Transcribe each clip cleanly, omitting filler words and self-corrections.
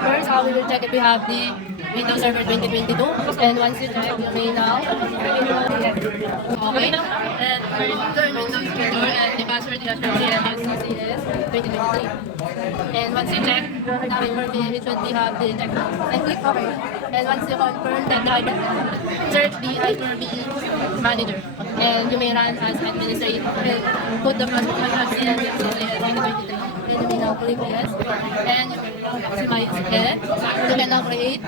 First, we will check if you have the Windows Server 2022. And once you check, you may now. Okay. And turn Windows Server and the password you have to is 2023. And once you check, now it should be have the check. And click OK. And once you confirm that search the Hyper-V manager. And you may run as administrator. Put the password you have seen and 2023. And you may now click yes. And you can maximize it. You can now create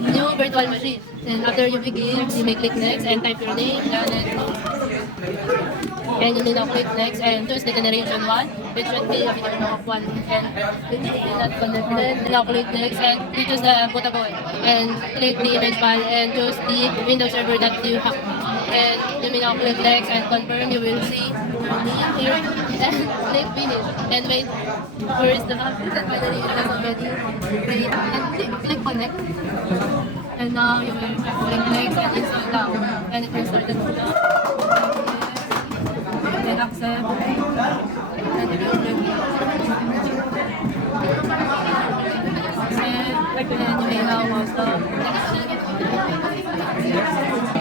new virtual machine. And after you begin, you may click next and type your name. And you may now click next and choose the generation 1, which should be a minimum of 1 and which is not connected. Now click next and you choose the bootable and click the image file and choose the Windows server that you have. And you may now click next and confirm. You will see your name here and click finish and wait for the message that whether it has already created and click connect. And now you will click next and install now and it will start the boot. And accept and you will accept and you may now mouse down.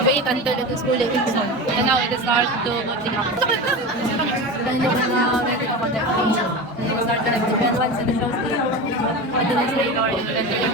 Wait until it is fully installed. And now it is start to booting up. Then you can ready to connect. And you will start connecting. And once it shows the administrator, you will enter your